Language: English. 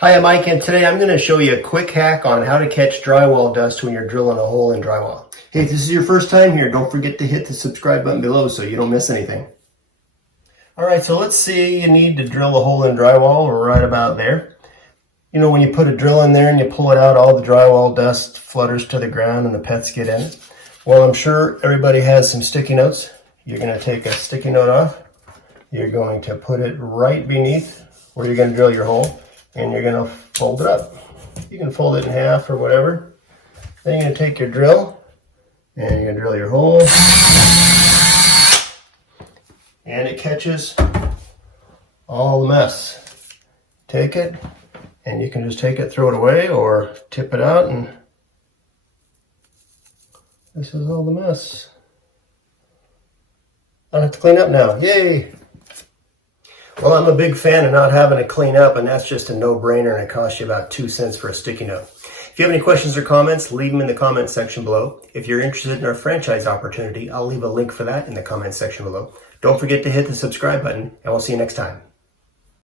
Hi, I'm Mike, and today I'm going to show you a quick hack on how to catch drywall dust when you're drilling a hole in drywall. Hey, if this is your first time here, don't forget to hit the subscribe button below so you don't miss anything. Alright, so let's see, you need to drill a hole in drywall right about there. You know, when you put a drill in there and you pull it out, all the drywall dust flutters to the ground and the pets get in it. Well, I'm sure everybody has some sticky notes. You're going to take a sticky note off. You're going to put it right beneath where you're going to drill your hole. And you're going to fold it up. You can fold it in half or whatever. Then you're going to take your drill and you're going to drill your hole. And it catches all the mess. Take it and you can just take it, throw it away, or tip it out, and this is all the mess. I don't have to clean up now. Yay! Well, I'm a big fan of not having to clean up, and that's just a no-brainer, and it costs you about 2 cents for a sticky note. If you have any questions or comments, leave them in the comment section below. If you're interested in our franchise opportunity, I'll leave a link for that in the comment section below. Don't forget to hit the subscribe button, and we'll see you next time.